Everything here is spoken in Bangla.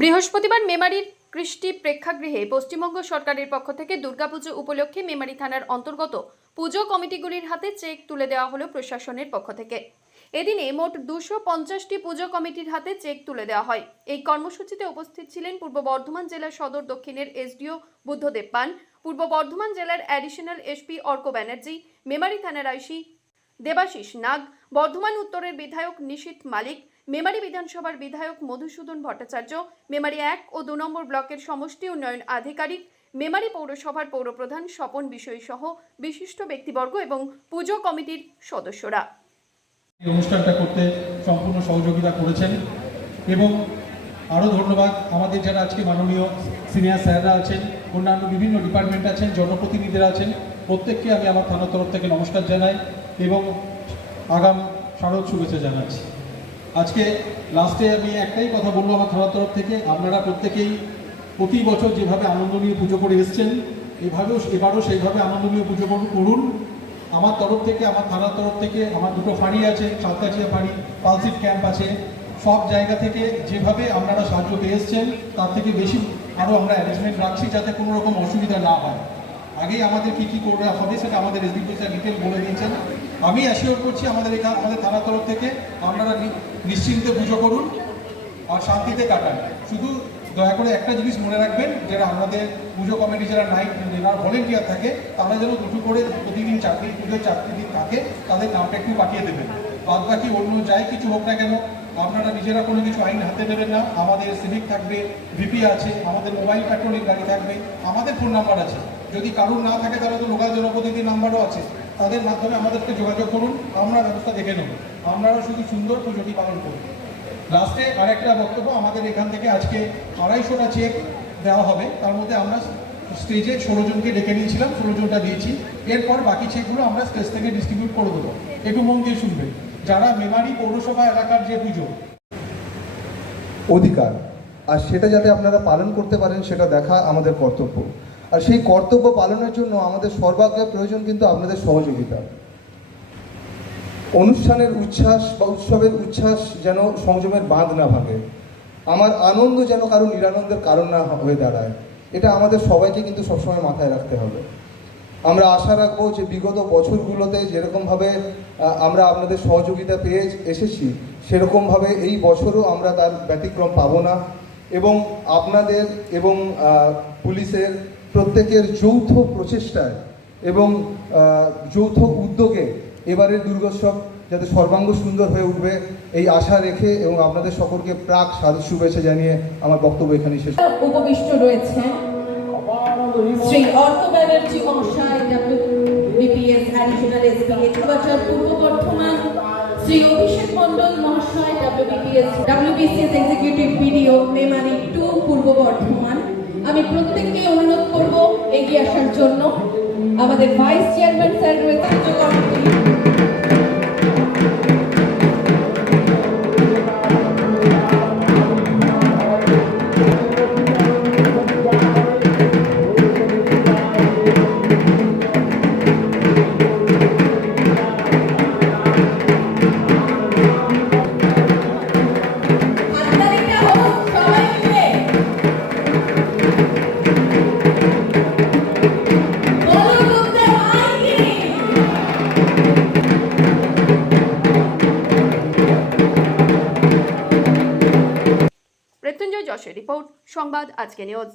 বৃহস্পতিবার মেমারির কৃষ্টি প্রেক্ষাগৃহে পশ্চিমবঙ্গ সরকারের পক্ষ থেকে দুর্গাপুজো উপলক্ষে মেমারি থানার অন্তর্গত পুজো কমিটিগুলির হাতে চেক তুলে দেওয়া হলো প্রশাসনের পক্ষ থেকে। এদিনে মোট দুশো পঞ্চাশটি পুজো কমিটির হাতে চেক তুলে দেওয়া হয়। এই কর্মসূচিতে উপস্থিত ছিলেন পূর্ব বর্ধমান জেলার সদর দক্ষিণের এসডিও বুদ্ধদেব পান, পূর্ব বর্ধমান জেলার অ্যাডিশনাল এসপি অর্ক ব্যানার্জি, মেমারি থানার আইসি দেবাশিস নাগ, বর্ধমান উত্তরের বিধায়ক নিশীথ মালিক মেমারি বিধানসভার বিধায়ক মধুসূদন ভট্টাচার্য, মেমারি এক ও দু নম্বর ব্লকের সমষ্টি উন্নয়ন আধিকারিক, মেমারি পৌরসভার পৌরপ্রধান স্বপন বিষয় সহ বিশিষ্ট ব্যক্তিবর্গ এবং পুজো কমিটির সদস্যরা। এই অনুষ্ঠানটা করতে সম্পূর্ণ সহযোগিতা করেছেন এবং আরও ধন্যবাদ আমাদের যারা আজকে মাননীয় সিনিয়র স্যাররা আছেন, অন্যান্য বিভিন্ন ডিপার্টমেন্ট আছেন, জনপ্রতিনিধিরা আছেন, প্রত্যেককে আমি আমার থানার তরফ থেকে নমস্কার জানাই এবং আগাম শারদ শুভেচ্ছা জানাচ্ছি। আজকে লাস্টে আমি একটাই কথা বলব আমার থানার তরফ থেকে। আপনারা প্রত্যেকেই প্রতি বছর যেভাবে আনন্দ নিয়ে পুজো করে এসছেন, এভাবেও এবারও সেইভাবে আনন্দ নিয়ে পুজো করুন- আমার তরফ থেকে, আমার থানার তরফ থেকে আমার দুটো ফাঁড়ি আছে সাতকাছিয়া ফাঁড়ি, পালসিট ক্যাম্প আছে। সব জায়গা থেকে যেভাবে আপনারা সাহায্য পেয়ে এসছেন, তার থেকে বেশি আরও আমরা অ্যারেঞ্জমেন্ট রাখছি যাতে কোনো রকম অসুবিধা না হয়। আগেই আমাদের কী কী করে হবে সেটা আমাদের এসডিপি স্যার ডিটেল বলে দিয়েছেন। আমি অ্যাসিওর করছি আমাদের এখানে আমাদের থানার তরফ থেকে আপনারা নিশ্চিন্তে পুজো করুন আর শান্তিতে কাটান। শুধু দয়া করে একটা জিনিস মনে রাখবেন, যারা আমাদের পুজো কমিটি যারা নাইট যারা ভলেন্টিয়ার থাকে, তারা যেন দুটো করে প্রতিদিন চাকরি পুজো চাকরি দিন থাকে, তাদের নামটা একটু পাঠিয়ে দেবেন। বাদ বাকি অন্য যাই কিছু হোক না কেন, আপনারা নিজেরা কোনো কিছু আইন হাতে নেবেন না। আমাদের সিভিক থাকবে ভিপি আছে, আমাদের মোবাইল পেট্রোলিং গাড়ি থাকবে, আমাদের ফোন নাম্বার আছে। যদি কারুর না থাকে তাহলে তো লোকাল জনপ্রতিনিধি নাম্বারও আছে। তাদের মাধ্যমে আমাদেরকে যোগাযোগ করুন, আমরা ব্যবস্থা দেখে নেব। আপনারা শুধু সুন্দর পুজোটি পালন করুন লাস্টে আরেকটা বক্তব্য আমাদের এখান থেকে আজকে আড়াইশোটা চেক দেওয়া হবে। তার মধ্যে আমরা স্টেজে ষোলো জনকে ডেকে নিয়েছিলাম, ষোলো জনটা দিয়েছি। এরপর বাকি চেকগুলো আমরা স্টেজ থেকে ডিস্ট্রিবিউট করে দেবো। একটু মন দিয়ে শুনবেন। যারা মেমারি পৌরসভা এলাকার যে পুজো, অধিকার। আর সেটা যাতে আপনারা পালন করতে পারেন, সেটা দেখা আমাদের কর্তব্য। আর সেই কর্তব্য পালনের জন্য আমাদের সর্বাগ্রে প্রয়োজন কিন্তু আপনাদের সহযোগিতা। অনুষ্ঠানের উচ্ছ্বাস বা উৎসবের উচ্ছ্বাস যেন সংযমের বাঁধ না ভাঙে। আমার আনন্দ যেন কারও নিরানন্দের কারণ না হয়ে দাঁড়ায়। এটা আমাদের সবাইকে কিন্তু সবসময় মাথায় রাখতে হবে। আমরা আশা রাখব যে বিগত বছরগুলোতে যেরকমভাবে আমরা আপনাদের সহযোগিতা পেয়ে এসেছি, সেরকমভাবে এই বছরও আমরা তার ব্যতিক্রম পাবো না। এবং আপনাদের এবং পুলিশের প্রত্যেকের যৌথ প্রচেষ্টায় এবং যৌথ উদ্যোগে এবারের দুর্গোৎসব যাতে সর্বাঙ্গ সুন্দর হয়ে উঠবে, এই আশা রেখে এবং আপনাদের সকলকে প্রাক শারদ শুভেচ্ছা জানিয়ে আমার বক্তব্য এখানে শেষ উপবিষ্ট রয়েছেন শ্রী অর্ক ব্যানার্জি মহাশয় পূর্ব বর্ধমান, শ্রী অভিষেক মণ্ডল মহাশয় WBPS WBCS executive BDO Memari two Purba Bardhaman. আমি প্রত্যেককে অনুরোধ করব এগিয়ে আসার জন্য। আমাদের ভাইস চেয়ারম্যান স্যার রয়েছেন যশের রিপোর্ট সংবাদ আজকে নিউজ।